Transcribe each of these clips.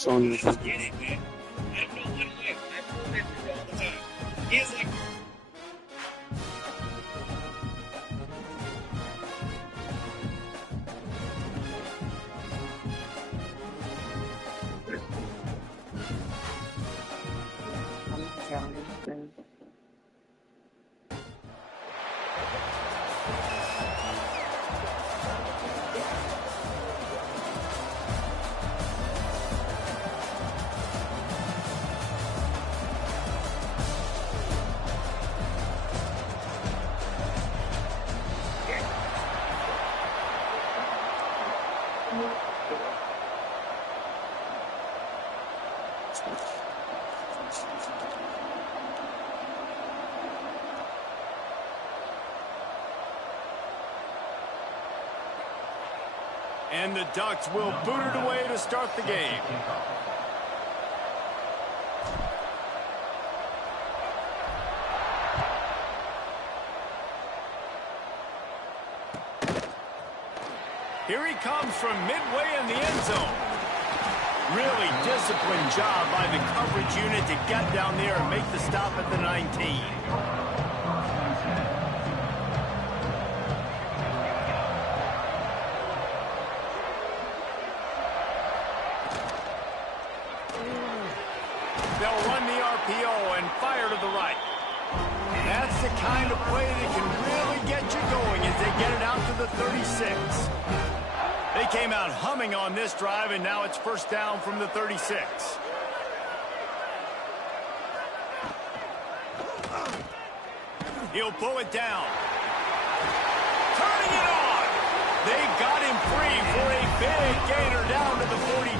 Son. And the Ducks will boot it away to start the game. Here he comes from midway in the end zone. Really disciplined job by the coverage unit to get down there and make the stop at the 19. They'll run the RPO and fire to the right. That's the kind of play that can really get you going as they get it out to the 36. They came out humming on this drive, and now it's first down from the 36. He'll pull it down. Turning it on. They got him free for a big gainer down to the 43.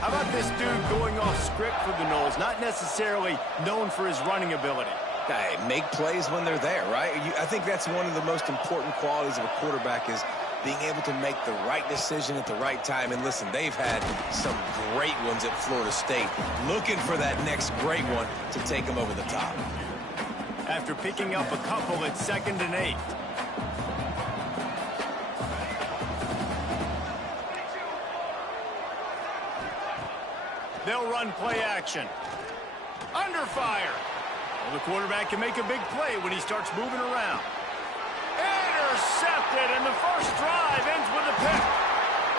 How about this dude going off script for the Noles? Not necessarily known for his running ability. Hey, make plays when they're there, right? I think that's one of the most important qualities of a quarterback is being able to make the right decision at the right time. And listen, they've had some great ones at Florida State. Looking for that next great one to take them over the top. After picking up a couple, it's 2nd and 8. They'll run play action. Under fire. Well, the quarterback can make a big play when he starts moving around. Intercepted, and the first drive ends with a pick.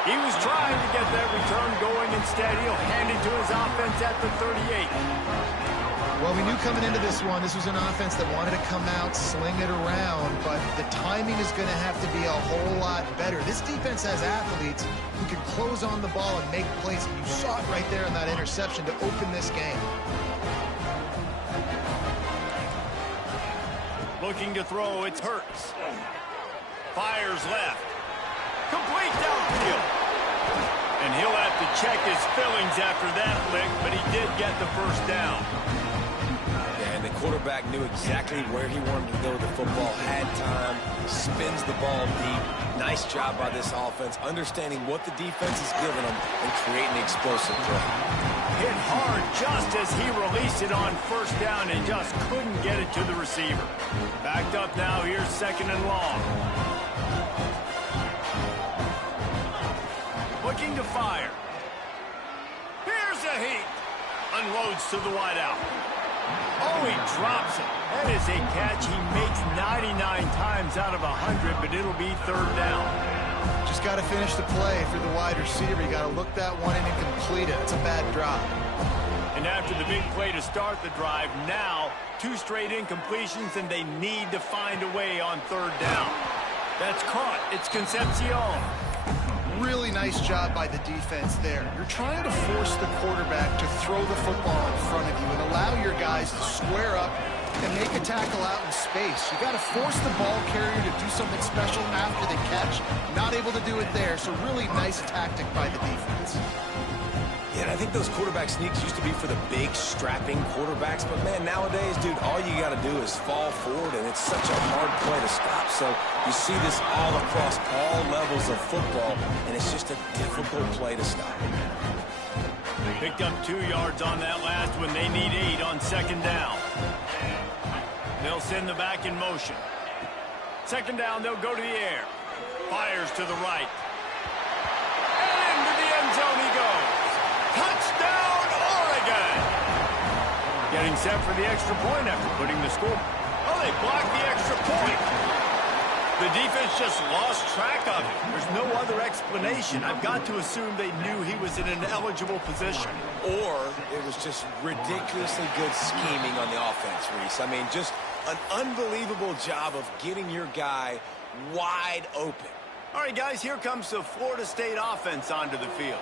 He was trying to get that return going. Instead, he'll hand it to his offense at the 38. Well, we knew coming into this one, this was an offense that wanted to come out, sling it around, but the timing is going to have to be a whole lot better. This defense has athletes who can close on the ball and make plays. You saw it right there in that interception to open this game. Looking to throw, it's Hurts. Fires left. Complete downfield. And he'll have to check his fillings after that lick, but he did get the first down. Yeah, and the quarterback knew exactly where he wanted to go with the football, had time, spins the ball deep. Nice job by this offense, understanding what the defense is giving them and creating explosive play. Hit hard just as he released it on first down and just couldn't get it to the receiver. Backed up now, here's 2nd and long. Looking to fire. Here's a heat. Unloads to the wideout. Oh, he drops it. That is a catch he makes 99 times out of 100, but it'll be 3rd down. Just got to finish the play for the wide receiver. You got to look that one in and complete it. It's a bad drop. And after the big play to start the drive, now 2 straight incompletions, and they need to find a way on 3rd down. That's caught. It's Concepcion. Really nice job by the defense there. You're trying to force the quarterback to throw the football in front of you and allow your guys to square up and make a tackle out in space. You got to force the ball carrier to do something special after the catch. Not able to do it there, so really nice tactic by the defense. Yeah, and I think those quarterback sneaks used to be for the big, strapping quarterbacks. But, man, nowadays, dude, all you got to do is fall forward, and it's such a hard play to stop. So you see this all across all levels of football, and it's just a difficult play to stop. Picked up 2 yards on that last one. They need 8 on 2nd down. They'll send the back in motion. Second down, they'll go to the air. Fires to the right. And into the end zone he goes. Touchdown, Oregon! Getting set for the extra point after putting the score. Oh, they blocked the extra point. The defense just lost track of it. There's no other explanation. I've got to assume they knew he was in an eligible position. Or it was just ridiculously good scheming on the offense, Reese. I mean, just an unbelievable job of getting your guy wide open. All right, guys, here comes the Florida State offense onto the field.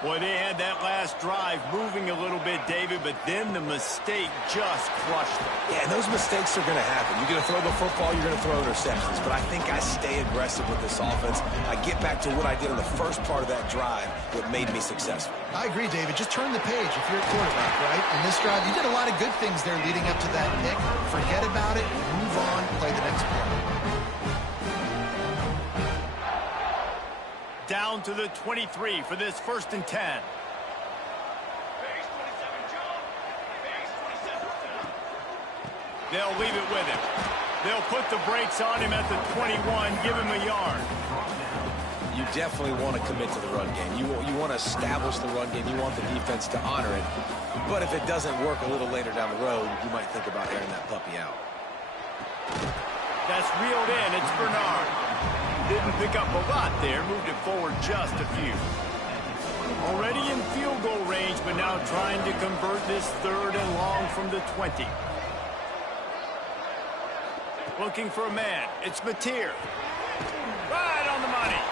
Boy, they had that last drive moving a little bit, David, but then the mistake just crushed them. Yeah, and those mistakes are going to happen. You're going to throw the football, you're going to throw interceptions. But I think I stay aggressive with this offense. I get back to what I did in the first part of that drive that made me successful. I agree, David. Just turn the page if you're a quarterback, right? In this drive, you did a lot of good things there leading up to that pick. Forget about it, move on, play the next play. Down to the 23 for this 1st and 10. They'll leave it with him. They'll put the brakes on him at the 21, give him a yard. You definitely want to commit to the run game. You want to establish the run game. You want the defense to honor it. But if it doesn't work a little later down the road, you might think about airing that puppy out. That's reeled in. It's Bernard. Didn't pick up a lot there. Moved it forward just a few. Already in field goal range, but now trying to convert this 3rd and long from the 20. Looking for a man. It's Mateer. Right on the money.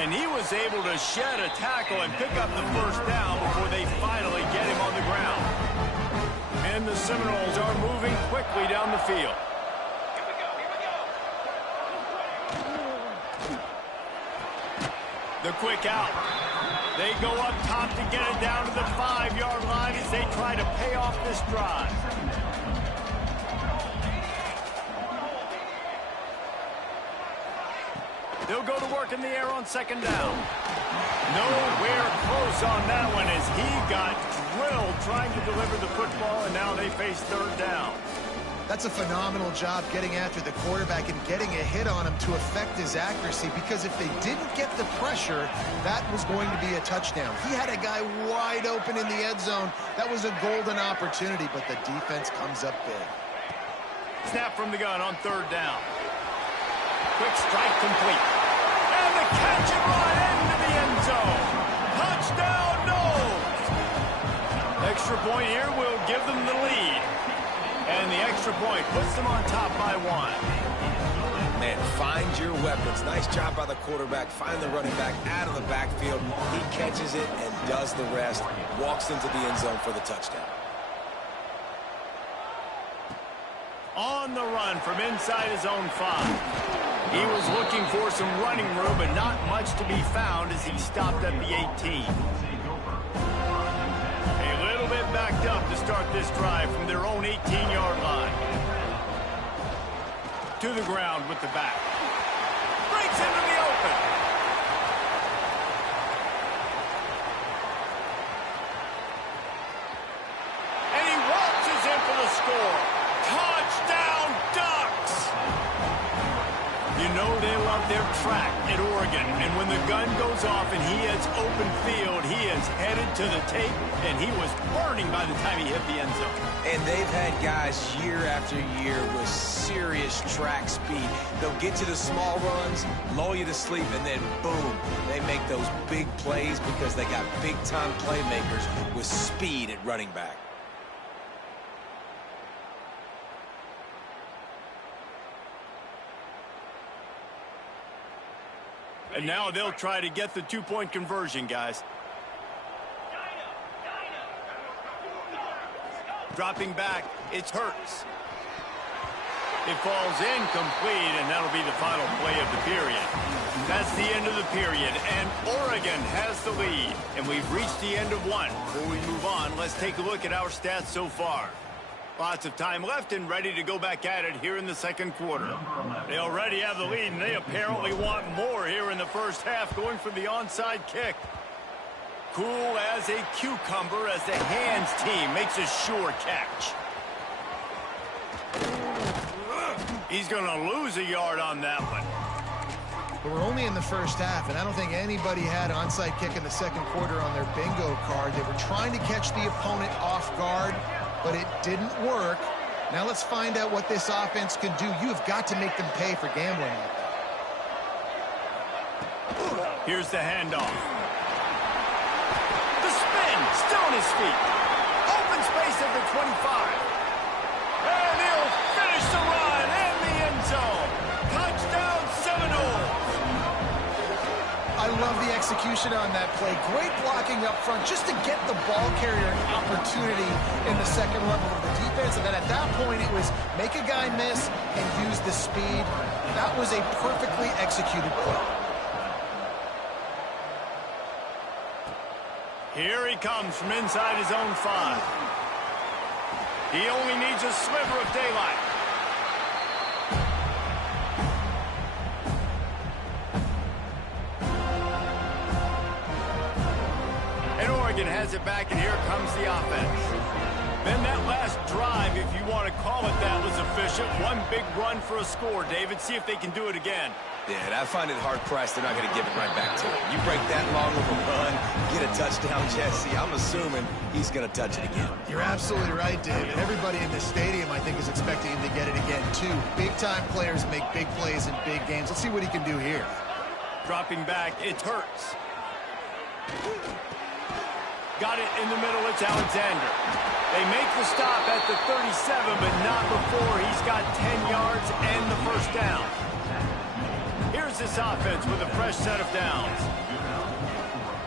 And he was able to shed a tackle and pick up the 1st down before they finally get him on the ground. And the Seminoles are moving quickly down the field. The quick out. They go up top to get it down to the 5-yard line as they try to pay off this drive. They'll go to work in the air on 2nd down. Nowhere close on that one as he got drilled trying to deliver the football, and now they face 3rd down. That's a phenomenal job getting after the quarterback and getting a hit on him to affect his accuracy, because if they didn't get the pressure, that was going to be a touchdown. He had a guy wide open in the end zone. That was a golden opportunity, but the defense comes up big. Snap from the gun on 3rd down. Quick strike complete. And the catch and run into the end zone. Touchdown, Noles! Extra point here will give them the lead. And the extra point puts them on top by 1. Man, find your weapons. Nice job by the quarterback. Find the running back out of the backfield. He catches it and does the rest. Walks into the end zone for the touchdown. On the run from inside his own 5. He was looking for some running room, but not much to be found as he stopped at the 18. A little bit backed up to start this drive from their own 18-yard line. To the ground with the back. Breaks into the open. And he waltzes in for the score. Touchdown, Ducks! You know they love their track at Oregon, and when the gun goes off and he hits open field, he is headed to the tape, and he was burning by the time he hit the end zone. And they've had guys year after year with serious track speed. They'll get you the small runs, lull you to sleep, and then boom, they make those big plays because they got big-time playmakers with speed at running back. And now they'll try to get the 2-point conversion, guys. Dropping back, it's Hurts. It falls incomplete, and that'll be the final play of the period. That's the end of the period, and Oregon has the lead. And we've reached the end of one. Before we move on, let's take a look at our stats so far. Lots of time left and ready to go back at it here in the 2nd quarter. They already have the lead, and they apparently want more here in the 1st half, going for the onside kick. Cool as a cucumber as the hands team makes a sure catch. He's going to lose a yard on that one. But we're only in the first half, and I don't think anybody had onside kick in the second quarter on their bingo card. They were trying to catch the opponent off guard, but it didn't work. Now let's find out what this offense can do. You have got to make them pay for gambling like that. Here's the handoff. The spin, still on his feet. Open space at the 25. And he'll finish the run in the end zone. Touchdown Seminoles. I love the execution on that play. Great blocking up front just to get the ball carrier an opportunity in the second level of the defense. And then at that point, it was make a guy miss and use the speed. That was a perfectly executed play. Here he comes from inside his own 5. He only needs a sliver of daylight. And Oregon has it back, and here comes the offense. Then that last drive, if you want to call it that, was efficient. One big run for a score, David. See if they can do it again. Yeah, and I find it hard-pressed they're not going to give it right back to him. You break that long of a run, get a touchdown, Jesse, I'm assuming he's going to touch it again. You're absolutely right, David. Everybody in this stadium, I think, is expecting him to get it again, too. Big-time players make big plays in big games. Let's see what he can do here. Dropping back, it's Hurts. Got it in the middle, it's Alexander. They make the stop at the 37, but not before he's got 10 yards and the first down. Here's this offense with a fresh set of downs.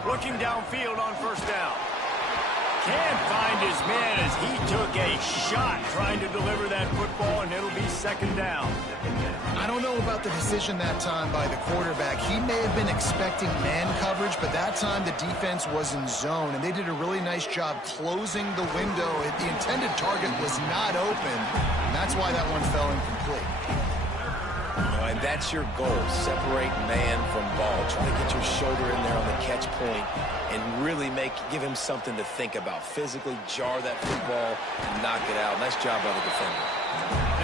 Looking downfield on first down. Can't find his man as he took a shot trying to deliver that football, and it'll be second down. I don't know about the decision that time by the quarterback. He may have been expecting man coverage, but that time the defense was in zone, and they did a really nice job closing the window. The intended target was not open, and that's why that one fell incomplete. And that's your goal, separate man from ball. Try to get your shoulder in there on the catch point and really give him something to think about. Physically jar that football and knock it out. Nice job by the defender.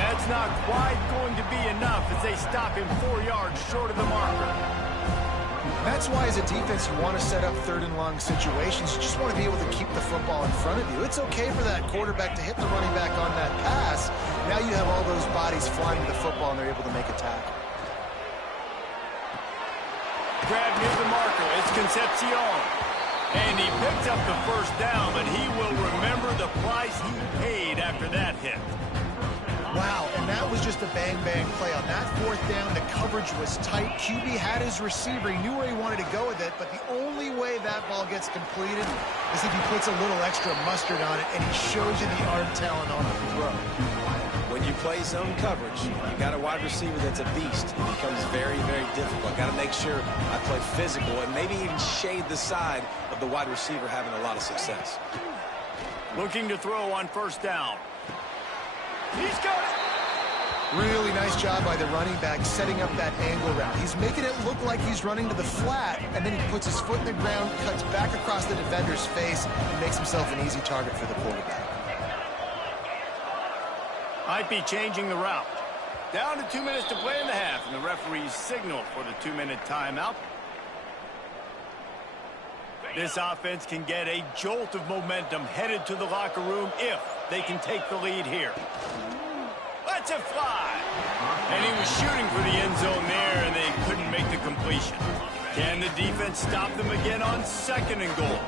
That's not quite going to be enough as they stop him 4 yards short of the marker. That's why, as a defense, you want to set up third and long situations. You just want to be able to keep the football in front of you. It's okay for that quarterback to hit the running back on that pass. Now you have all those bodies flying to the football, and they're able to make a tackle. Grab near the marker. It's Concepcion. And he picks up the first down, but he will remember the price he paid after that hit. Wow, and that was just a bang-bang play. On that fourth down, the coverage was tight. QB had his receiver. He knew where he wanted to go with it, but the only way that ball gets completed is if he puts a little extra mustard on it, and he shows you the arm talent on the throw. When you play zone coverage, you got a wide receiver that's a beast. It becomes very, very difficult. Got to make sure I play physical and maybe even shade the side of the wide receiver having a lot of success. Looking to throw on first down. He's got it. Really nice job by the running back setting up that angle route. He's making it look like he's running to the flat, and then he puts his foot in the ground, cuts back across the defender's face, and makes himself an easy target for the quarterback. Might be changing the route. Down to 2 minutes to play in the half, and the referees signal for the 2-minute timeout. This offense can get a jolt of momentum headed to the locker room if they can take the lead here. Let's it fly. And he was shooting for the end zone there, and they couldn't make the completion. Can the defense stop them again on second and goal?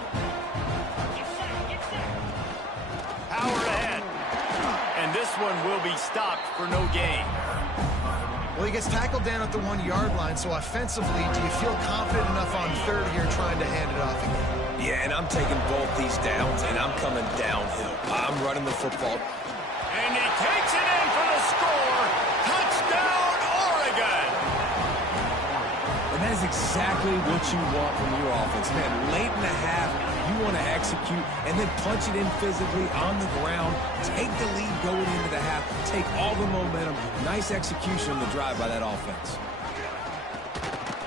Howard ahead. And this one will be stopped for no gain. Well, he gets tackled down at the 1-yard line, so offensively, do you feel confident enough on third here trying to hand it off again? Yeah, and I'm taking both these downs, and I'm coming downhill. I'm running the football. And he takes it in for the score. Touchdown, Oregon! And that is exactly what you want from your offense, man. Late in the half, you want to execute and then punch it in physically on the ground, take the lead going into the half, take all the momentum. Nice execution on the drive by that offense.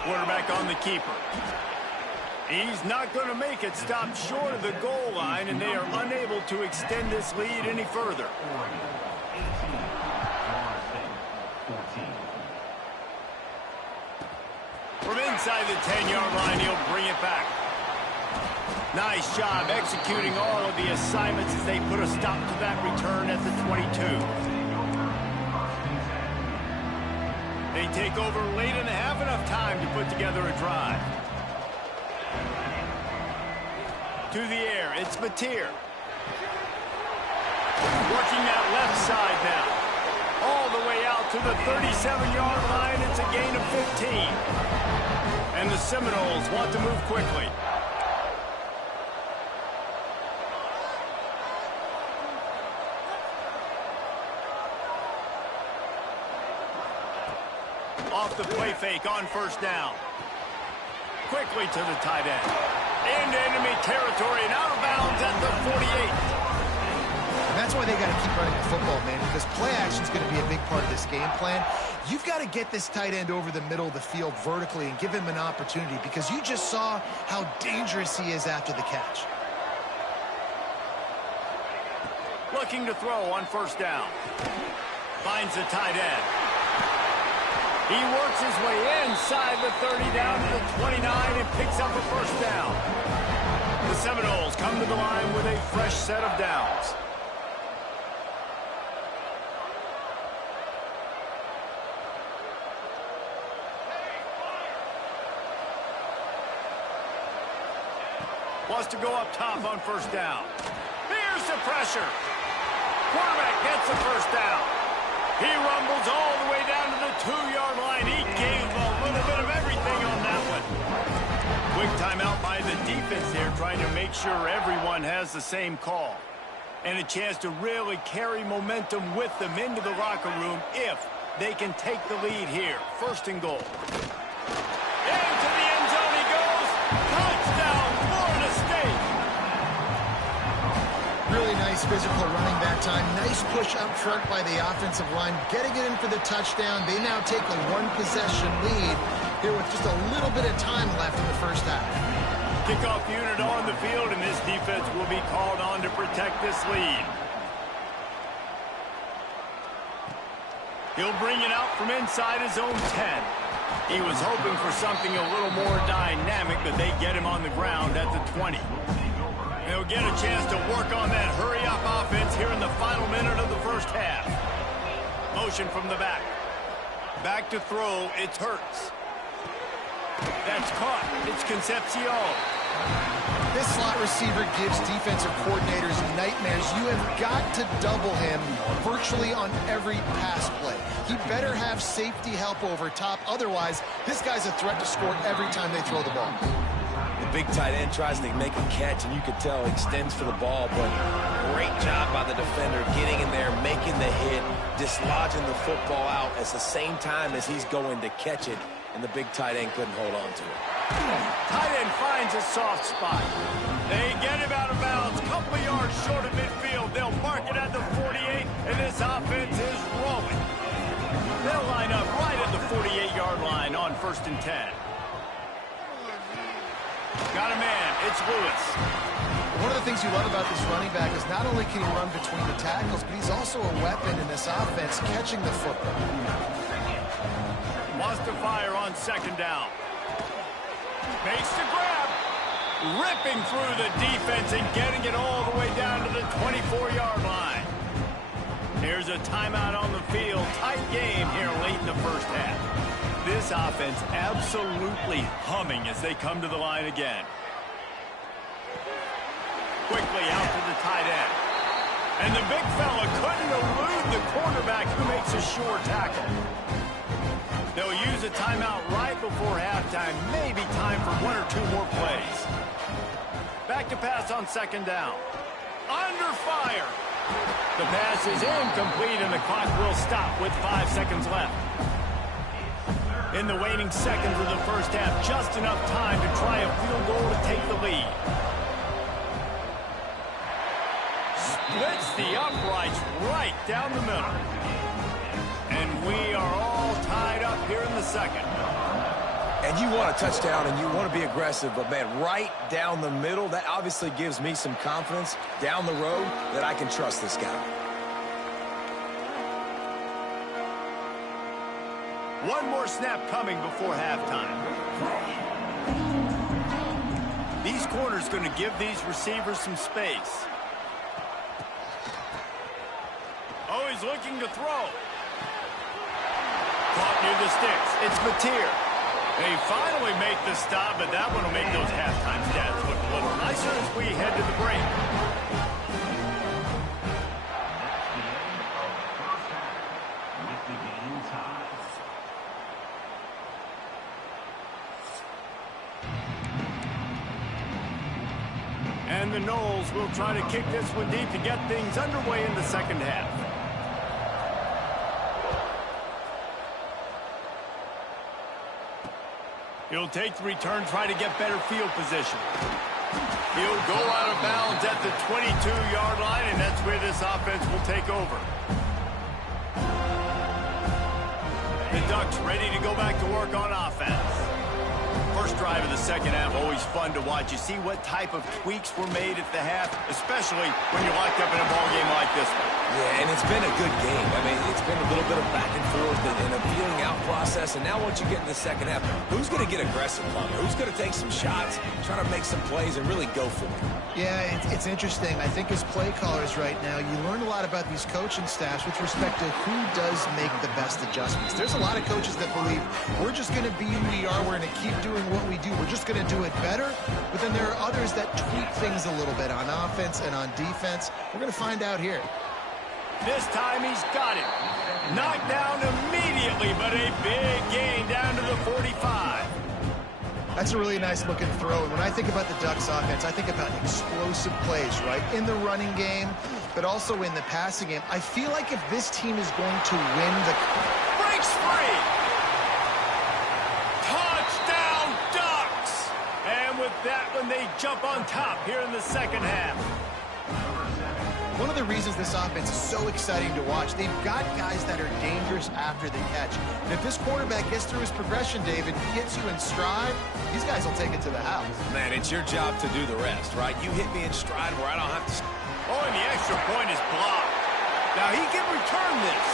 Quarterback on the keeper. He's not going to make it. Stopped short of the goal line, and they are unable to extend this lead any further. inside the 10-yard line. He'll bring it back. Nice job executing all of the assignments as they put a stop to that return at the 22. They take over late and have enough time to put together a drive. To the air, it's Mateer. Working that left side now. All the way out to the 37-yard line. It's a gain of 15. And the Seminoles want to move quickly. Off the play fake on first down. Quickly to the tight end. Into enemy territory and out of bounds at the 48. And that's why they got to keep running the football, man, because play action is going to be a big part of this game plan. You've got to get this tight end over the middle of the field vertically and give him an opportunity, because you just saw how dangerous he is after the catch. Looking to throw on first down. Finds the tight end. He works his way inside the 30 down to the 29 and picks up a first down. The Seminoles come to the line with a fresh set of downs. Wants to go up top on first down. Here's the pressure. Quarterback gets the first down. He rumbles all the way down to the 2-yard line. He gave a little bit of everything on that one. Quick timeout by the defense there, trying to make sure everyone has the same call. And a chance to really carry momentum with them into the locker room if they can take the lead here. First and goal. Into the end zone he goes. Touchdown, Florida State. Really nice physical running that time. Nice push up front by the offensive line, getting it in for the touchdown. They now take a one-possession lead here with just a little bit of time left in the first half. Kickoff unit on the field, and this defense will be called on to protect this lead. He'll bring it out from inside his own 10. He was hoping for something a little more dynamic, but they get him on the ground at the 20. He'll get a chance to work on that hurry-up offense here in the final minute of the first half. Motion from the back. Back to throw, it's Hurts. That's caught. It's Concepcion. This slot receiver gives defensive coordinators nightmares. You have got to double him virtually on every pass play. He better have safety help over top. Otherwise, this guy's a threat to score every time they throw the ball. The big tight end tries to make a catch, and you can tell he extends for the ball, but great job by the defender getting in there, making the hit, dislodging the football out at the same time as he's going to catch it, and the big tight end couldn't hold on to it. Tight end finds a soft spot. They get him out of bounds, couple of yards short of midfield. They'll mark it at the 48, and this offense is rolling. They'll line up right at the 48-yard line on 1st and 10. Got a man. It's Lewis. One of the things you love about this running back is not only can he run between the tackles, but he's also a weapon in this offense, catching the football. Wants to fire on 2nd down. Makes the grab. Ripping through the defense and getting it all the way down to the 24-yard line. Here's a timeout on the field. Tight game here late in the first half. This offense absolutely humming as they come to the line again. Quickly out to the tight end. And the big fella couldn't elude the cornerback who makes a sure tackle. They'll use a timeout right before halftime. Maybe time for 1 or 2 more plays. Back to pass on 2nd down. Under fire. The pass is incomplete and the clock will stop with 5 seconds left. In the waning seconds of the first half, just enough time to try a field goal to take the lead. Splits the uprights right down the middle. And we are all tied up here in the second. And you want a touchdown and you want to be aggressive, but man, right down the middle, that obviously gives me some confidence down the road that I can trust this guy. One more snap coming before halftime. These corners going to give these receivers some space. Oh, he's looking to throw. Caught near the sticks. It's Mateer. They finally make the stop, but that one will make those halftime stats look a little nicer as we head to the break. And the Noles will try to kick this one deep to get things underway in the second half. He'll take the return, try to get better field position. He'll go out of bounds at the 22-yard line, and that's where this offense will take over. The Ducks ready to go back to work on offense. First drive of the second half, always fun to watch. You see what type of tweaks were made at the half, especially when you're locked up in a ball game like this one. Yeah, and it's been a good game. I mean, it's been a little bit of back and forth and a feeling out process. And now once you get in the second half, who's going to get aggressive, Plummer? Who's going to take some shots, try to make some plays, and really go for it? Yeah, it's interesting. I think as play callers right now, you learn a lot about these coaching staffs with respect to who does make the best adjustments. There's a lot of coaches that believe we're just going to be who we are. We're going to keep doing what we do. We're just going to do it better. But then there are others that tweak things a little bit on offense and on defense. We're going to find out here. This time he's got it. Knocked down immediately, but a big gain down to the 45. That's a really nice looking throw. And when I think about the Ducks offense, I think about explosive plays, right? In the running game, but also in the passing game. I feel like if this team is going to win the... Breaks free! Touchdown, Ducks! And with that one, they jump on top here in the second half. One of the reasons this offense is so exciting to watch, they've got guys that are dangerous after the catch. And if this quarterback gets through his progression, David, gets you in stride, these guys will take it to the house. Man, it's your job to do the rest, right? You hit me in stride where I don't have to... Oh, and the extra point is blocked. Now he can return this.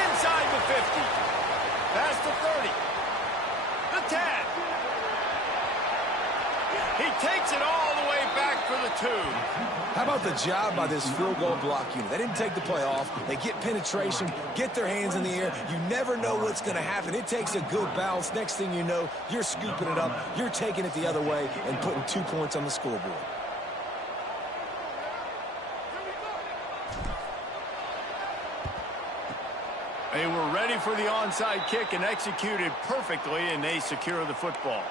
Inside the 50. Past the 30. The 10. He takes it all the way back for the 2. How about the job by this field goal block unit? They didn't take the play off. They get penetration, get their hands in the air. You never know what's going to happen. It takes a good bounce. Next thing you know, you're scooping it up. You're taking it the other way and putting 2 points on the scoreboard. They were ready for the onside kick and executed perfectly, and they secure the football.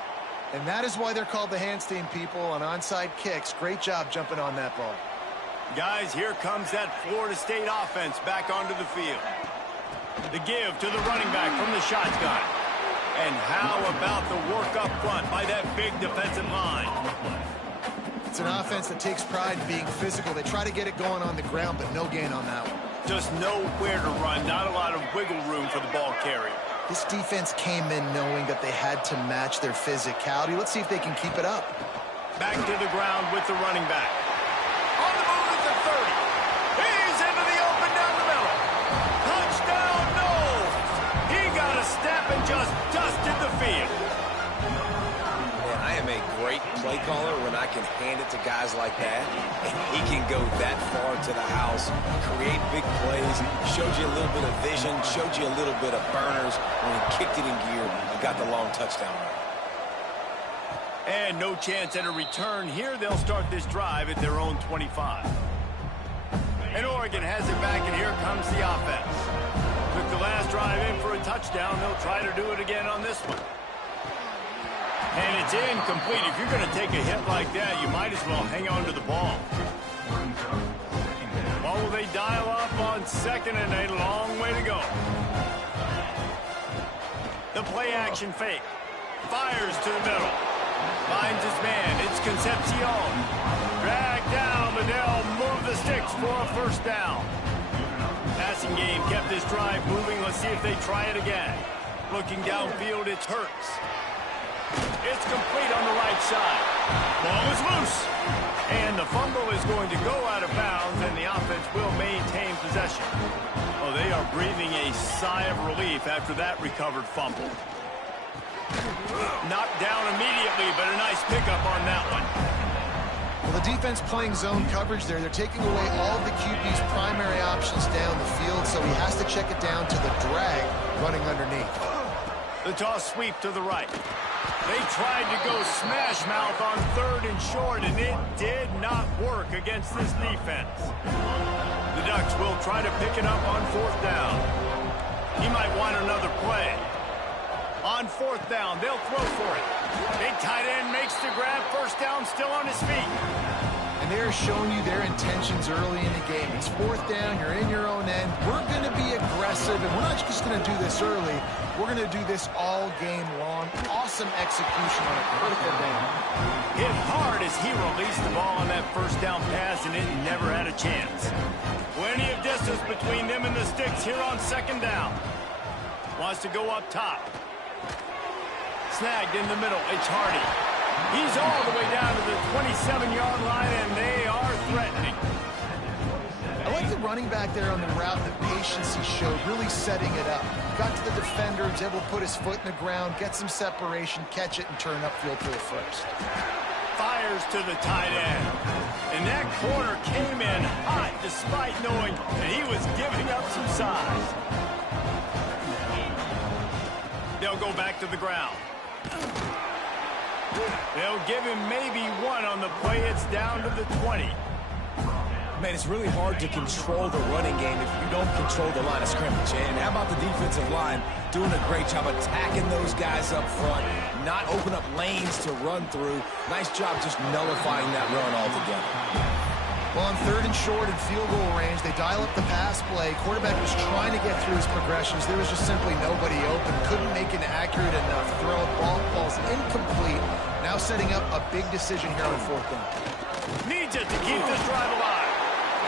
And that is why they're called the Handstein people on onside kicks. Great job jumping on that ball. Guys, here comes that Florida State offense back onto the field. The give to the running back from the shotgun. And how about the work up front by that big defensive line? It's an offense that takes pride in being physical. They try to get it going on the ground, but no gain on that one. Just nowhere to run, not a lot of wiggle room for the ball carrier. This defense came in knowing that they had to match their physicality. Let's see if they can keep it up. Back to the ground with the running back. On the move at the 30. He's into the open down the middle. Touchdown, Noles. He got a step and just dusted the field. Man, I am a great play caller when I can hand it to guys like that. And he can go that far to the house, create big plays, showed you a little bit of vision, showed you a little bit of burners when he kicked it in gear and got the long touchdown run. And no chance at a return here. They'll start this drive at their own 25. And Oregon has it back, and here comes the offense. Took the last drive in for a touchdown. They'll try to do it again on this one. And it's incomplete. If you're going to take a hit like that, you might as well hang on to the ball. Well, will they dial up on second, and a long way to go. The play action fake. Fires to the middle. Finds his man. It's Concepcion. Dragged down, but they'll move the sticks for a first down. Passing game kept this drive moving. Let's see if they try it again. Looking downfield, it's Hurts. It's complete on the right side. Ball is loose. And the fumble is going to go out of bounds, and the offense will maintain possession. Well, Oh, they are breathing a sigh of relief after that recovered fumble. Knocked down immediately, but a nice pickup on that one. Well, the defense playing zone coverage there. They're taking away all of the QB's primary options down the field, so he has to check it down to the drag running underneath. The toss sweep to the right. They tried to go smash mouth on 3rd and short, and it did not work against this defense. The Ducks will try to pick it up on 4th down. He might want another play. On 4th down, they'll throw for it. Big tight end makes the grab. 1st down, still on his feet. And they're showing you their intentions early in the game. It's 4th down, you're in your own end. We're going to be aggressive, and we're not just going to do this early. We're going to do this all game long. Awesome execution on a critical down. Hit hard as he released the ball on that 1st down pass, and it never had a chance. Plenty of distance between them and the sticks here on 2nd down. Wants to go up top. Snagged in the middle. It's Hardy. He's all the way down to the 27-yard line, and they are threatening. I like the running back there on the route, the patience he showed, really setting it up. Got to the defender, was able to put his foot in the ground, get some separation, catch it, and turn upfield for the 1st. Fires to the tight end. And that corner came in hot despite knowing that he was giving up some size. They'll go back to the ground. They'll give him maybe 1 on the play. It's down to the 20. Man, it's really hard to control the running game if you don't control the line of scrimmage. And how about the defensive line doing a great job attacking those guys up front, not open up lanes to run through. Nice job just nullifying that run altogether. Well, on 3rd and short and field goal range, they dial up the pass play. Quarterback was trying to get through his progressions. There was just simply nobody open. Couldn't make an accurate enough throw. Ball's incomplete. Now setting up a big decision here on 4th down. Needs it to keep this drive alive.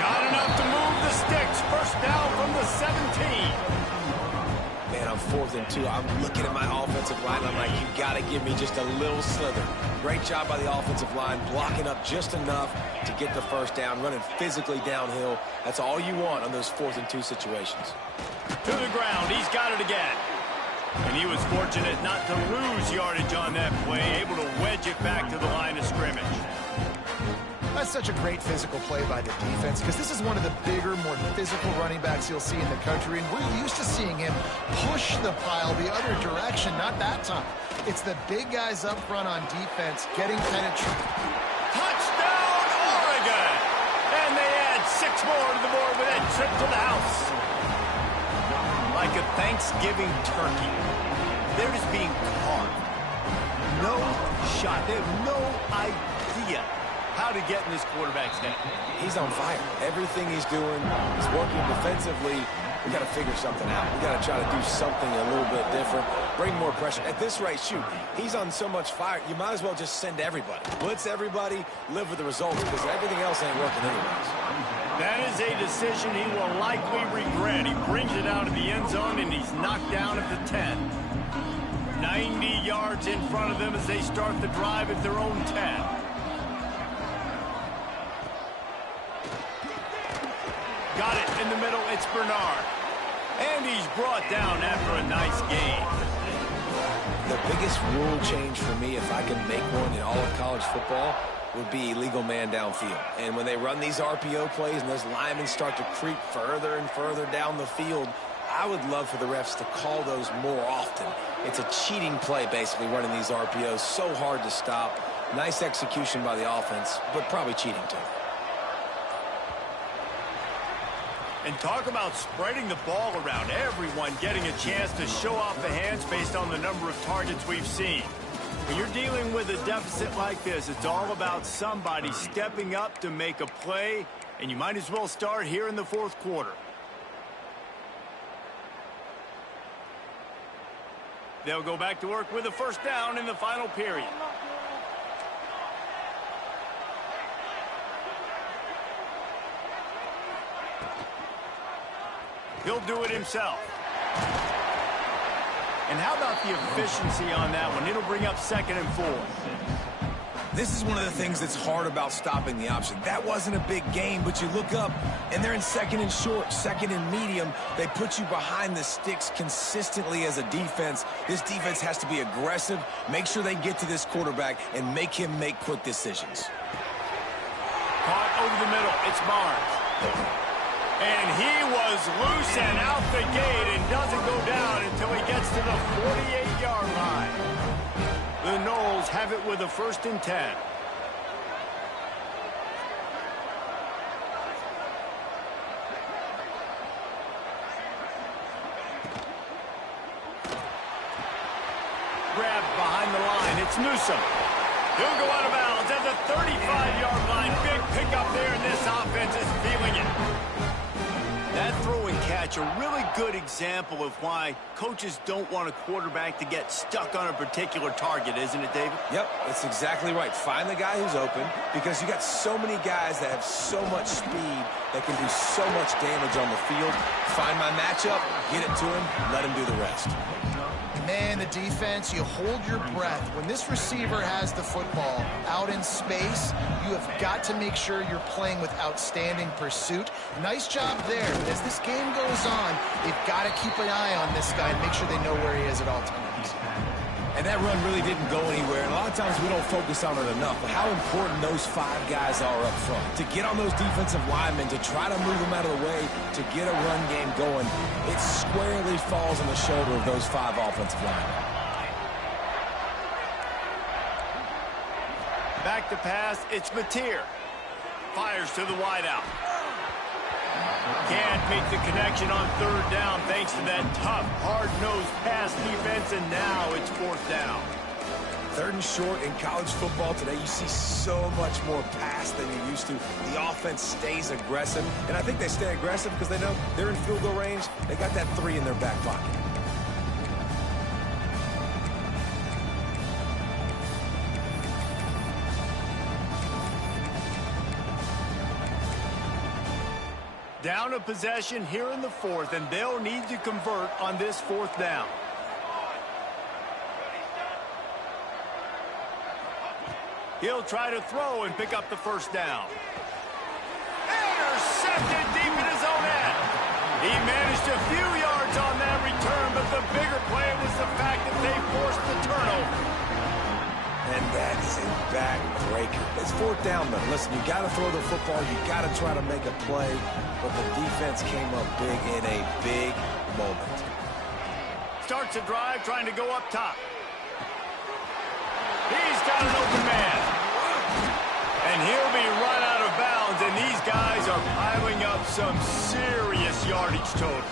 Got enough to move the sticks. 1st down from the 17. Man, on 4th and 2, I'm looking at my offensive line. I'm like, you got to give me just a little slither. Great job by the offensive line, blocking up just enough to get the 1st down, running physically downhill. That's all you want on those 4th and 2 situations. To the ground. He's got it again. And he was fortunate not to lose yardage on that play, able to wedge it back to the line of scrimmage. That's such a great physical play by the defense because this is one of the bigger, more physical running backs you'll see in the country, and we're used to seeing him push the pile the other direction. Not that time. It's the big guys up front on defense getting penetration. Touchdown, Oregon! And they add 6 more to the board with that trip to the house. Like a Thanksgiving turkey, they're just being carved. No shot. They have no idea how to get in this quarterback's head. He's on fire. Everything he's doing is working defensively. We got to figure something out. We got to try to do something a little bit different. Bring more pressure. At this rate, shoot, he's on so much fire, you might as well just send everybody. Blitz everybody, live with the results, because everything else ain't working anyways. That is a decision he will likely regret. He brings it out of the end zone, and he's knocked down at the 10. 90 yards in front of them as they start the drive at their own 10. Got it in the middle. It's Bernard. And he's brought down after a nice gain. The biggest rule change for me, if I can make one in all of college football, would be illegal man downfield. And when they run these RPO plays and those linemen start to creep further and further down the field, I would love for the refs to call those more often. It's a cheating play, basically, running these RPOs. So hard to stop. Nice execution by the offense, but probably cheating too. And talk about spreading the ball around. Everyone getting a chance to show off the hands based on the number of targets we've seen. When you're dealing with a deficit like this, it's all about somebody stepping up to make a play, and you might as well start here in the 4th quarter. They'll go back to work with a 1st down in the final period. He'll do it himself. And how about the efficiency on that one? It'll bring up 2nd and 4. This is one of the things that's hard about stopping the option. That wasn't a big gain, but you look up, and they're in second and short, second and medium. They put you behind the sticks consistently as a defense. This defense has to be aggressive, make sure they get to this quarterback, and make him make quick decisions. Caught over the middle. It's Barnes. And he was loose and out the gate and doesn't go down until he gets to the 48-yard line. The Noles have it with a 1st and 10. Grabbed behind the line. It's Newsome. He'll go out of bounds at the 35-yard line. Big pickup there, and this offense is feeling it. That throw and catch, a really good example of why coaches don't want a quarterback to get stuck on a particular target, isn't it, David? Yep, that's exactly right. Find the guy who's open, because you got so many guys that have so much speed that can do so much damage on the field. Find my matchup, get it to him, let him do the rest. Man, the defense, you hold your breath. When this receiver has the football out in space, you have got to make sure you're playing with outstanding pursuit. Nice job there. But as this game goes on, they've got to keep an eye on this guy and make sure they know where he is at all times. And that run really didn't go anywhere. And a lot of times we don't focus on it enough. But how important those 5 guys are up front. To get on those defensive linemen, to try to move them out of the way, to get a run game going, it squarely falls on the shoulder of those 5 offensive linemen. Back to pass, it's Mateer. Fires to the wideout. Can't make the connection on 3rd down thanks to that tough, hard-nosed pass defense, and now it's 4th down. 3rd and short in college football today, you see so much more pass than you used to. The offense stays aggressive, and I think they stay aggressive because they know they're in field goal range. They got that 3 in their back pocket. Down a possession here in the 4th, and they'll need to convert on this 4th down. He'll try to throw and pick up the 1st down. Intercepted deep in his own end. He managed a few yards on that return, but the bigger play was the fact that they forced the turnover. And that is a backbreaker. It's 4th down, though. Listen, you got to throw the football. You got to try to make a play. But the defense came up big in a big moment. Starts a drive trying to go up top. He's got an open man. And he'll be run out of bounds. And these guys are piling up some serious yardage totals.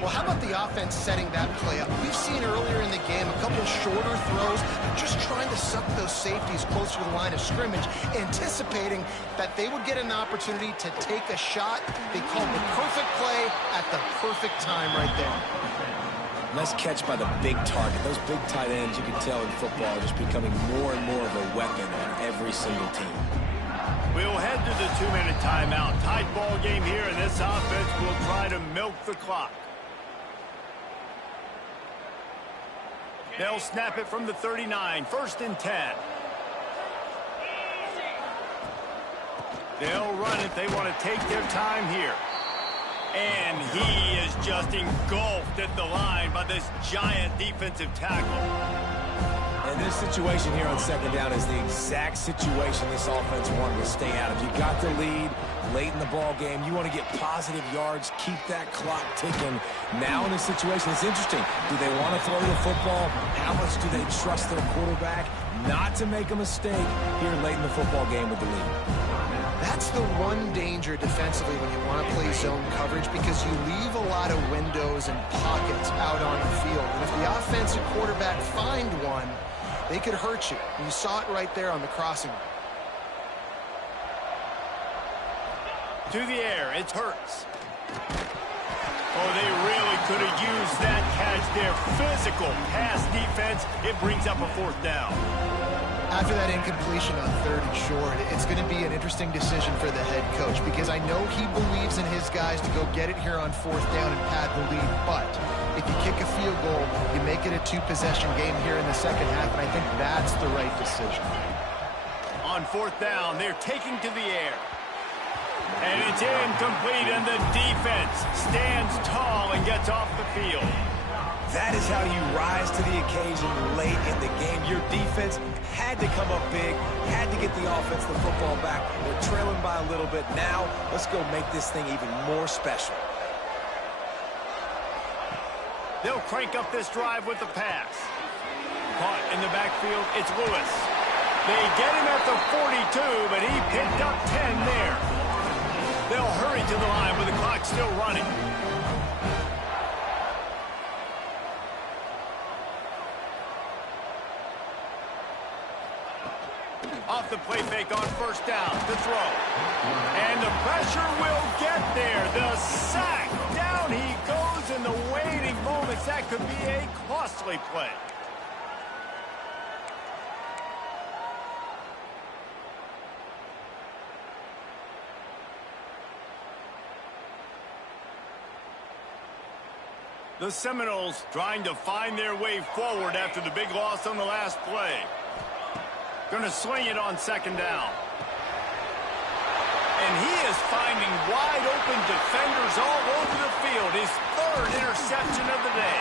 Well, how about the offense setting that play up? We've seen earlier in the game a couple of shorter throws, just trying to suck those safeties closer to the line of scrimmage, anticipating that they would get an opportunity to take a shot. They called the perfect play at the perfect time right there. Nice catch by the big target. Those big tight ends, you can tell in football, are just becoming more and more of a weapon on every single team. We'll head to the 2-minute timeout. Tight ball game here, and this offense will try to milk the clock. They'll snap it from the 39, 1st and 10. They'll run it. They want to take their time here. And he is just engulfed at the line by this giant defensive tackle. And this situation here on 2nd down is the exact situation this offense wanted to stay out of. You got the lead late in the ball game. You want to get positive yards, keep that clock ticking. Now in this situation, it's interesting. Do they want to throw the football? How much do they trust their quarterback not to make a mistake here late in the football game with the lead? That's the one danger defensively when you want to play zone coverage, because you leave a lot of windows and pockets out on the field. And if the offensive quarterback find one, they could hurt you. You saw it right there on the crossing. To the air, it's Hurts. Oh, they really could have used that catch there. Physical pass defense. It brings up a 4th down. After that incompletion on 3rd and short, it's going to be an interesting decision for the head coach, because I know he believes in his guys to go get it here on 4th down and pad the lead. But if you kick a field goal, you make it a 2-possession game here in the 2nd half, and I think that's the right decision. on 4th down. They're taking to the air. And it's incomplete, and the defense stands tall and gets off the field. That is how you rise to the occasion late in the game. Your defense had to come up big, had to get the offense the football back. They're trailing by a little bit. Now, let's go make this thing even more special. They'll crank up this drive with the pass. Caught in the backfield, it's Lewis. They get him at the 42, but he picked up 10 there. They'll hurry to the line with the clock still running. Off the play fake on 1st down to throw. And the pressure will get there. The sack. Down he goes in the waiting moments. That could be a costly play. The Seminoles trying to find their way forward after the big loss on the last play. Going to swing it on 2nd down. And he is finding wide open defenders all over the field. His 3rd interception of the day.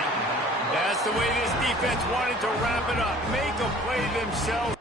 That's the way this defense wanted to wrap it up. Make a play themselves.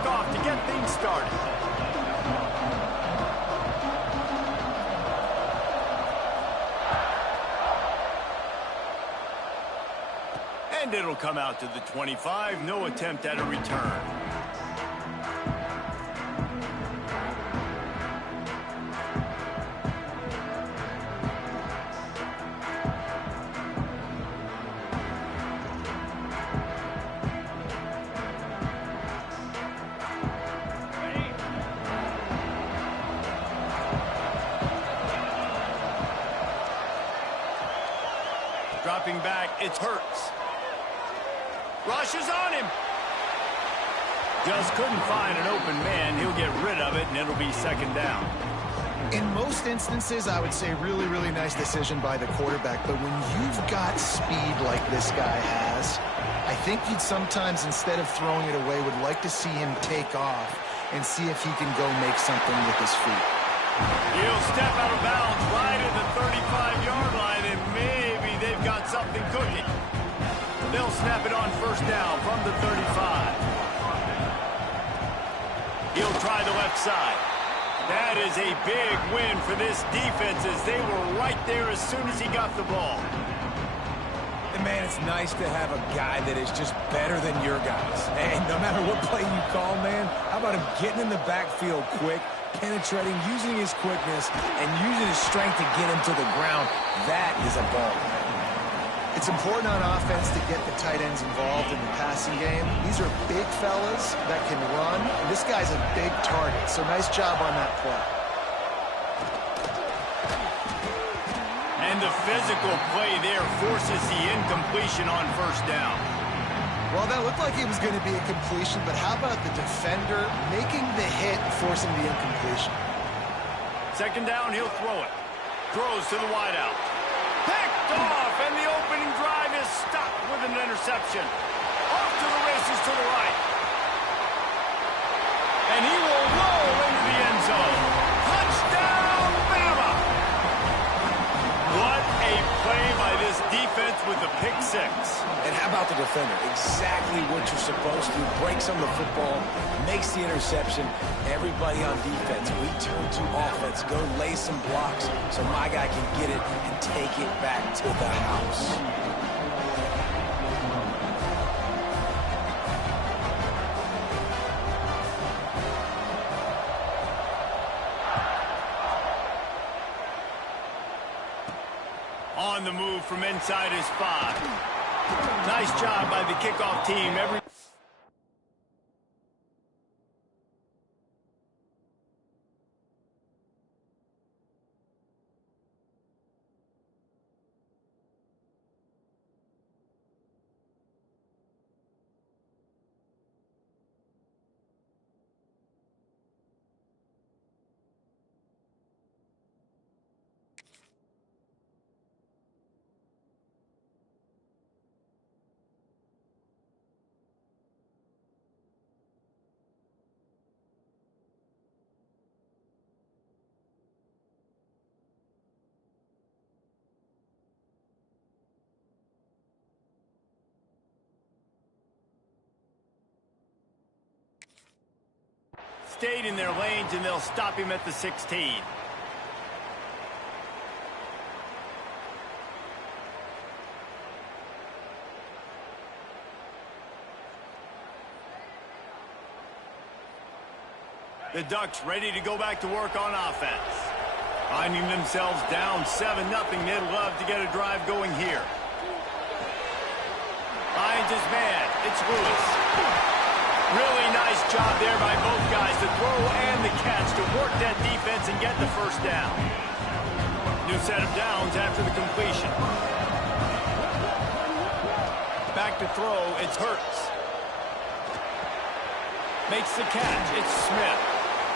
kickoff to get things started. And it'll come out to the 25. No attempt at a return. Dropping back, it's Hurts. Rushes on him. Just couldn't find an open man. He'll get rid of it, and it'll be second down. In most instances, I would say really, really nice decision by the quarterback. But when you've got speed like this guy has, I think you'd sometimes, instead of throwing it away, would like to see him take off and see if he can go make something with his feet. He'll step out of bounds right at the 35-yard line, and maybe they've got something cooking. They'll snap it on first down from the 35. He'll try the left side. That is a big win for this defense, as they were right there as soon as he got the ball. And man, it's nice to have a guy that is just better than your guys. And no matter what play you call, man, how about him getting in the backfield quick, penetrating, using his quickness, and using his strength to get him to the ground? That is a ball. It's important on offense to get the tight ends involved in the passing game. These are big fellas that can run. And this guy's a big target, so nice job on that play. And the physical play there forces the incompletion on first down. Well, that looked like it was going to be a completion, but how about the defender making the hit and forcing the incompletion? Second down, he'll throw it. Throws to the wideout. Picked off, and the opening drive is stopped with an interception. Off to the races to the right. And he will roll into the end zone. Touchdown, Bama! What a play by this defense with the pick six. And how about the defender? Exactly what you're supposed to. Breaks on the football, makes the interception. Everybody on defense, we turn to offense. Go lay some blocks so my guy can get it and take it back to the house. On the move from inside his 5. Nice job by the kickoff team. Stayed in their lanes, and they'll stop him at the 16. The Ducks ready to go back to work on offense. Finding themselves down 7-0, they'd love to get a drive going here. Finds his man. It's Lewis. Really nice job there by both guys, the throw and the catch, to work that defense and get the first down. New set of downs after the completion. Back to throw, it's Hurts. Makes the catch, it's Smith.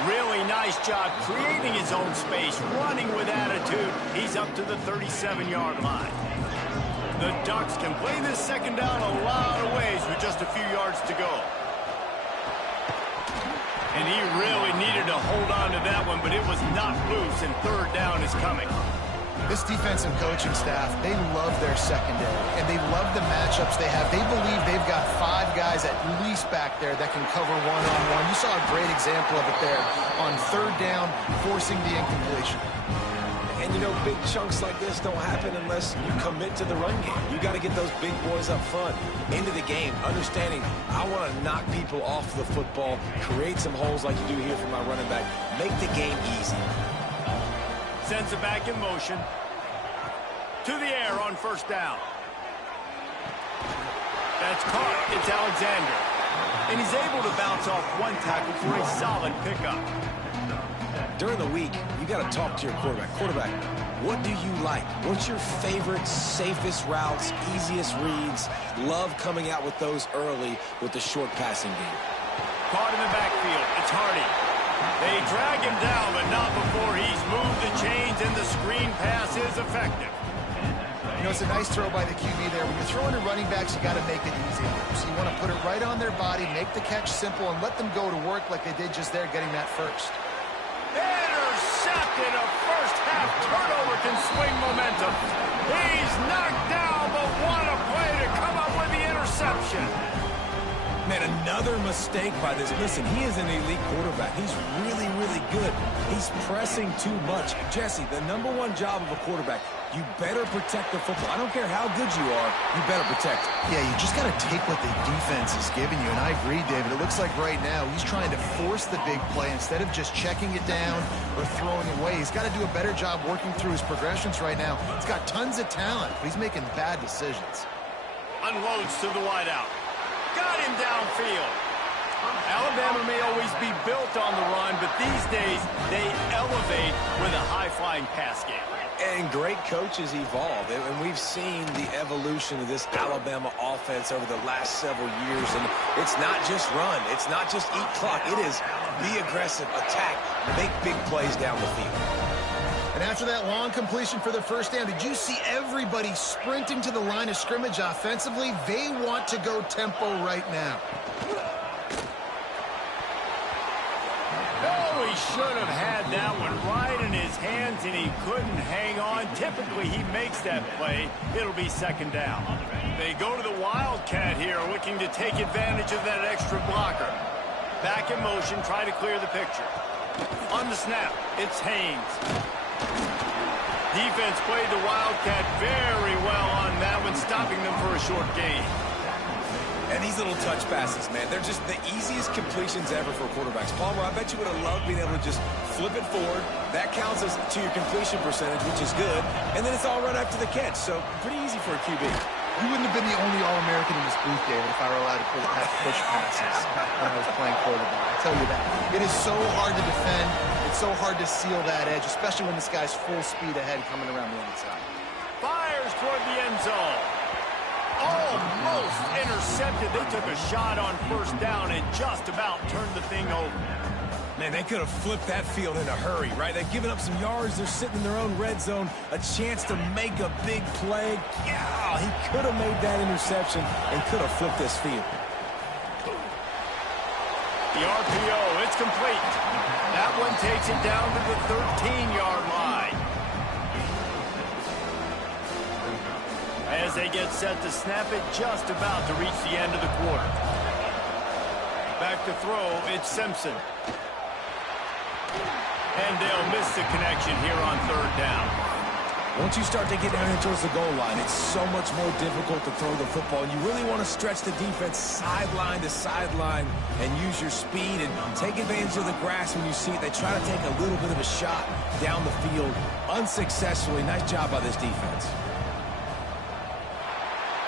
Really nice job creating his own space, running with attitude. He's up to the 37-yard line. The Ducks can play this second down a lot of ways with just a few yards to go. And he really needed to hold on to that one, but it was not loose, and third down is coming. This defensive coaching staff, they love their secondary, and they love the matchups they have. They believe they've got 5 guys at least back there that can cover one-on-one. You saw a great example of it there on 3rd down, forcing the incompletion. And, you know, big chunks like this don't happen unless you commit to the run game. You got to get those big boys up front into the game, understanding I want to knock people off the football, create some holes like you do here for my running back, make the game easy. Sends it back in motion. To the air on 1st down. That's caught. It's Alexander. And he's able to bounce off 1 tackle for a solid pickup. During the week, you got to talk to your quarterback. Quarterback, what do you like? What's your favorite, safest routes, easiest reads? Love coming out with those early with the short passing game. Caught in the backfield. It's Hardy. They drag him down, but not before he's moved the chains, and the screen pass is effective. You know, it's a nice throw by the QB there. When you're throwing to running backs, you got to make it easy. So you want to put it right on their body, make the catch simple, and let them go to work like they did just there, getting that first. Intercepted. A first-half turnover can swing momentum. He's knocked down, but what a play to come up with the interception. Man, another mistake by this. Listen, he is an elite quarterback. He's really, really good. He's pressing too much. Jesse, the #1 job of a quarterback, you better protect the football. I don't care how good you are, you better protect it. Yeah, you just got to take what the defense is giving you. And I agree, David. It looks like right now he's trying to force the big play instead of just checking it down or throwing away. He's got to do a better job working through his progressions right now. He's got tons of talent, but he's making bad decisions. Unloads to the wideout. Got him downfield. Alabama may always be built on the run, but these days they elevate with a high-flying pass game. And great coaches evolve, and we've seen the evolution of this Alabama offense over the last several years. And it's not just run. It's not just eat clock. It is be aggressive, attack, make big plays down the field. And after that long completion for the 1st down, did you see everybody sprinting to the line of scrimmage offensively? They want to go tempo right now. Oh, he should have had that one right in his hands, and he couldn't hang on. Typically, he makes that play. It'll be 2nd down. They go to the Wildcat here, looking to take advantage of that extra blocker. Back in motion, try to clear the picture. On the snap, it's Haynes. Defense played the Wildcat very well on that one, stopping them for a short gain. And these little touch passes, man, they're just the easiest completions ever for quarterbacks. Palmer, I bet you would have loved being able to just flip it forward. That counts as to your completion percentage, which is good. And then it's all right after the catch, so pretty easy for a QB. You wouldn't have been the only All-American in this booth, David, if I were allowed to push passes when I was playing quarterback. I'll tell you that. It is so hard to defend. It's so hard to seal that edge, especially when this guy's full speed ahead coming around the inside. Fires toward the end zone. Almost intercepted. They took a shot on 1st down and just about turned the thing over. Man, they could have flipped that field in a hurry, right? They've given up some yards. They're sitting in their own red zone. A chance to make a big play. Yeah, he could have made that interception and could have flipped this field. The RPO, it's complete. That one takes it down to the 13-yard line. As they get set to snap it, just about to reach the end of the quarter. Back to throw, it's Simpson. And they'll miss the connection here on 3rd down. Once you start to get down here towards the goal line, it's so much more difficult to throw the football. And you really want to stretch the defense sideline to sideline and use your speed and take advantage of the grass when you see it. They try to take a little bit of a shot down the field unsuccessfully. Nice job by this defense.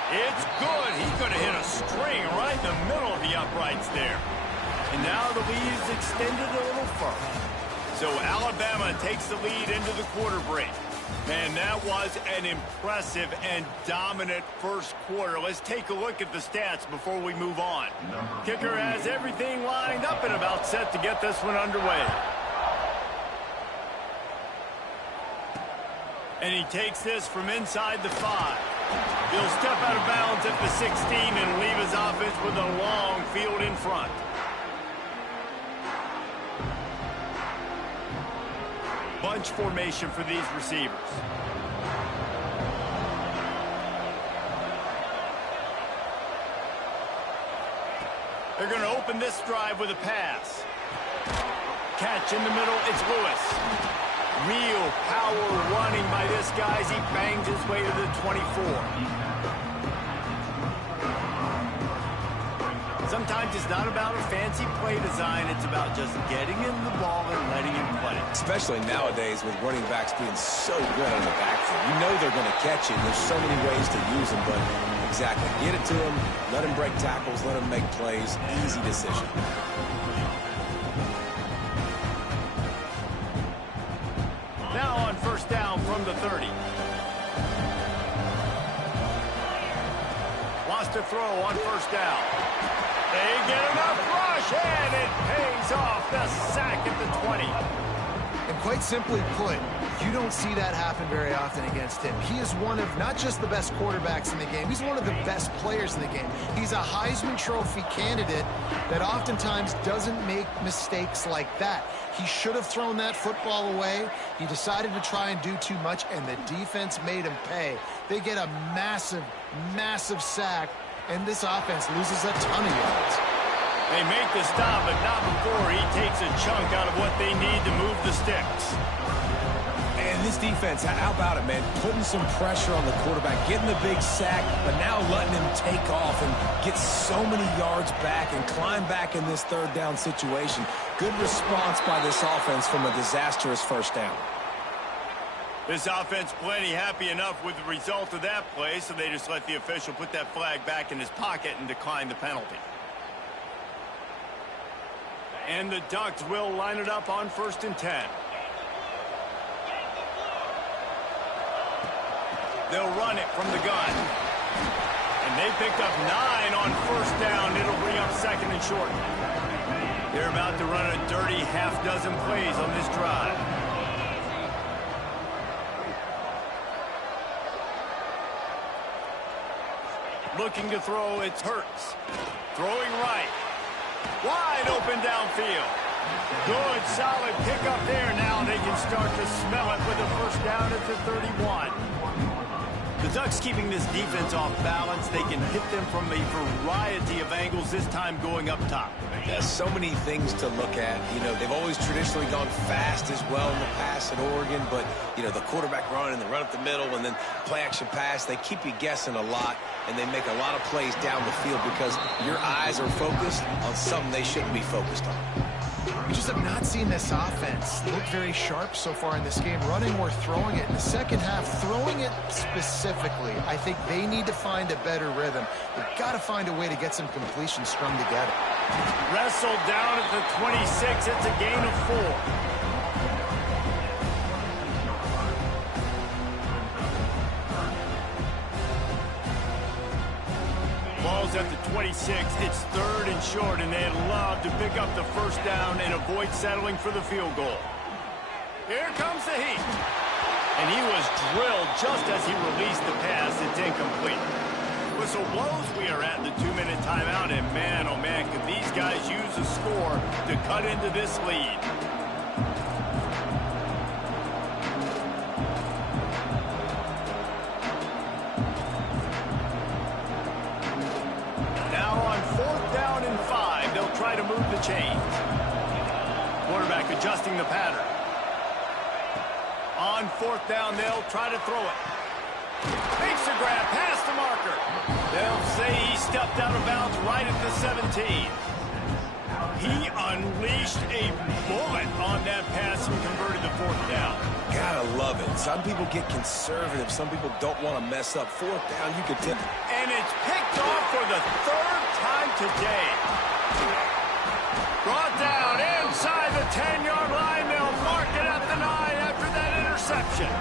It's good. He could have hit a string right in the middle of the uprights there. And now the lead is extended a little further. So Alabama takes the lead into the quarter break. Man, that was an impressive and dominant first quarter. Let's take a look at the stats before we move on. Kicker has everything lined up and about set to get this one underway. And he takes this from inside the 5. He'll step out of bounds at the 16 and leave his offense with a long field in front. bunch formation for these receivers. They're going to open this drive with a pass. Catch in the middle, it's Lewis. Real power running by this guy as he bangs his way to the 24. Sometimes it's not about a fancy play design, it's about just getting him the ball and letting him play. Especially nowadays with running backs being so good in the backfield. You know they're going to catch it. There's so many ways to use them, but exactly. Get it to him, let him break tackles, let him make plays. Easy decision. Now on first down from the 30. Wants to throw on first down. They get enough rush, and it pays off the sack at the 20. And quite simply put, you don't see that happen very often against him. He is one of not just the best quarterbacks in the game, he's one of the best players in the game. He's a Heisman Trophy candidate that oftentimes doesn't make mistakes like that. He should have thrown that football away. He decided to try and do too much, and the defense made him pay. They get a massive, massive sack, and this offense loses a ton of yards. They make the stop, but not before he takes a chunk out of what they need to move the sticks. And this defense, how about it, man? Putting some pressure on the quarterback, getting the big sack, but now letting him take off and get so many yards back and climb back in this third down situation. Good response by this offense from a disastrous first down. This offense plenty happy enough with the result of that play, so they just let the official put that flag back in his pocket and decline the penalty. And the Ducks will line it up on 1st and 10. They'll run it from the gun. And they picked up 9 on first down. It'll bring up 2nd and short. They're about to run a dirty half-dozen plays on this drive. Looking to throw, it's Hurts. Throwing right. Wide open downfield. Good, solid pickup there. Now they can start to smell it with a first down at the 31. The Ducks keeping this defense off balance. They can hit them from a variety of angles, this time going up top. Yeah, so many things to look at. You know, they've always traditionally gone fast as well in the pass at Oregon, but, you know, the quarterback run and the run up the middle and then play action pass, they keep you guessing a lot, and they make a lot of plays down the field because your eyes are focused on something they shouldn't be focused on. We just have not seen this offense look very sharp so far in this game, running or throwing it. In the second half, throwing it specifically, I think they need to find a better rhythm. They've got to find a way to get some completions strung together. Wrestled down at the 26. It's a gain of 4. Ball's at the 26. It's 3rd and short, and they'd love to pick up the first down and avoid settling for the field goal. Here comes the heat. And he was drilled just as he released the pass. It's incomplete. Whistle blows. We are at the 2-minute timeout, and man, oh man, could these guys use a score to cut into this lead. Try to move the chains. Quarterback adjusting the pattern. On 4th down, they'll try to throw it. Makes a grab past the marker. They'll say he stepped out of bounds right at the 17. He unleashed a bullet on that pass and converted the 4th down. Gotta love it. Some people get conservative. Some people don't want to mess up. 4th down, you could tip. And it's picked off for the 3rd time today. Brought down inside the 10-yard line. They'll mark it at the 9 after that interception.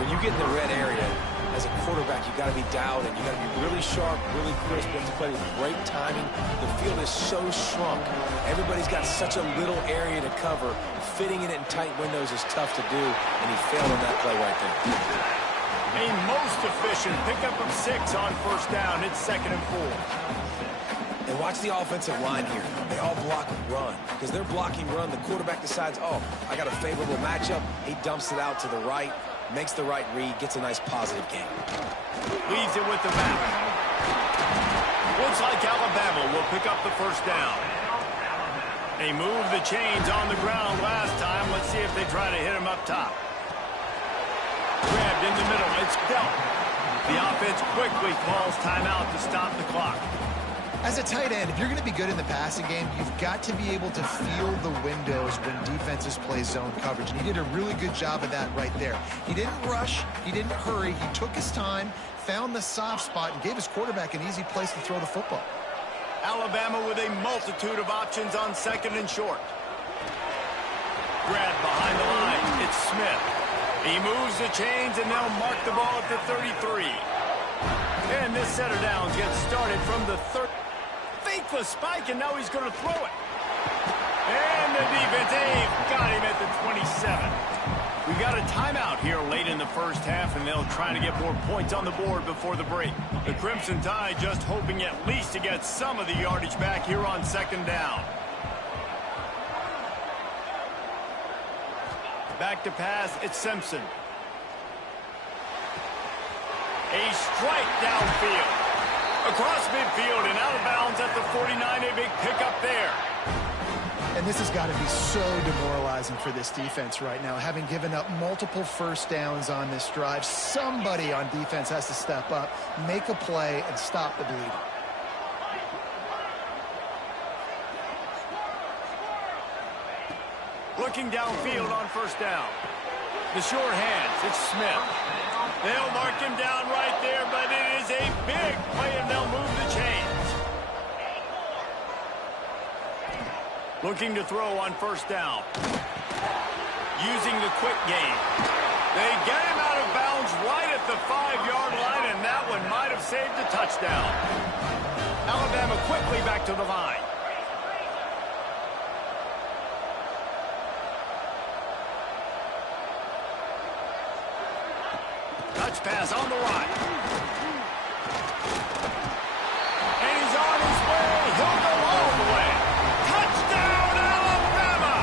When you get in the red area, as a quarterback, you got to be dialed in. You got to be really sharp, really crisp. You have to play with great timing. The field is so shrunk. Everybody's got such a little area to cover. Fitting it in tight windows is tough to do, and he failed on that play right there. A most efficient pickup of 6 on first down. It's 2nd and 4. And watch the offensive line here. They all block run. Because they're blocking run, the quarterback decides, oh, I got a favorable matchup. He dumps it out to the right, makes the right read, gets a nice positive gain. Leaves it with the back. Looks like Alabama will pick up the first down. They moved the chains on the ground last time. Let's see if they try to hit him up top. Grabbed in the middle. It's dealt. The offense quickly calls timeout to stop the clock. As a tight end, if you're going to be good in the passing game, you've got to be able to feel the windows when defenses play zone coverage. And he did a really good job of that right there. He didn't rush. He didn't hurry. He took his time, found the soft spot, and gave his quarterback an easy place to throw the football. Alabama with a multitude of options on second and short. Grabbed behind the line. It's Smith. He moves the chains, and they'll mark the ball at the 33. And this set of downs gets started from the 30. Fake the spike, and now he's going to throw it. And the defense, they've got him at the 27. We got a timeout here late in the first half, and they'll try to get more points on the board before the break. The Crimson Tide just hoping at least to get some of the yardage back here on second down. Back to pass, it's Simpson. A strike downfield. Across midfield and out of bounds at the 49, a big pickup there. And this has got to be so demoralizing for this defense right now. Having given up multiple first downs on this drive, somebody on defense has to step up, make a play, and stop the bleeding. Looking downfield on first down. The short hands, it's Smith. They'll mark him down right there, but it is a big play, and they'll move the chains. Looking to throw on first down. Using the quick game. They get him out of bounds right at the 5-yard line, and that one might have saved a touchdown. Alabama quickly back to the line. Touch pass on the right. And he's on his way. He'll go all the way. Touchdown, Alabama!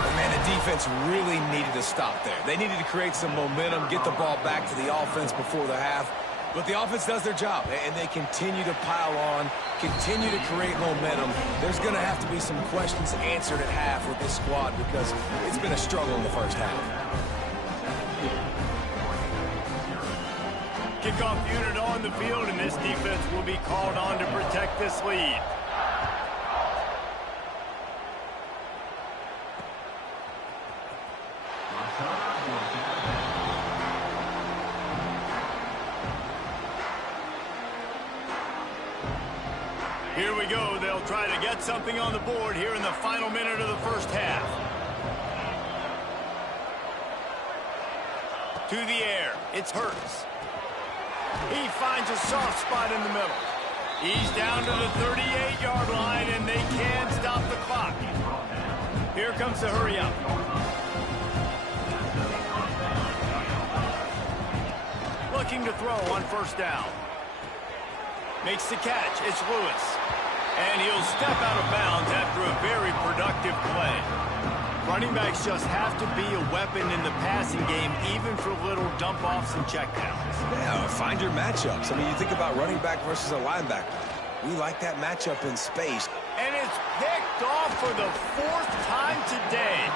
And man, the defense really needed to stop there. They needed to create some momentum, get the ball back to the offense before the half. But the offense does their job, and they continue to pile on, continue to create momentum. There's going to have to be some questions answered at half with this squad because it's been a struggle in the first half. Kickoff unit on the field, and this defense will be called on to protect this lead. Here we go. They'll try to get something on the board here in the final minute of the first half. To the air. It's Hurts. He finds a soft spot in the middle. He's down to the 38-yard line, and they can't stop the clock. Here comes the hurry up. Looking to throw on first down. Makes the catch. It's Lewis. And he'll step out of bounds after a very productive play. Running backs just have to be a weapon in the passing game, even for little dump-offs and checkdowns. Yeah, find your matchups. I mean, you think about running back versus a linebacker. We like that matchup in space. And it's picked off for the 4th time today.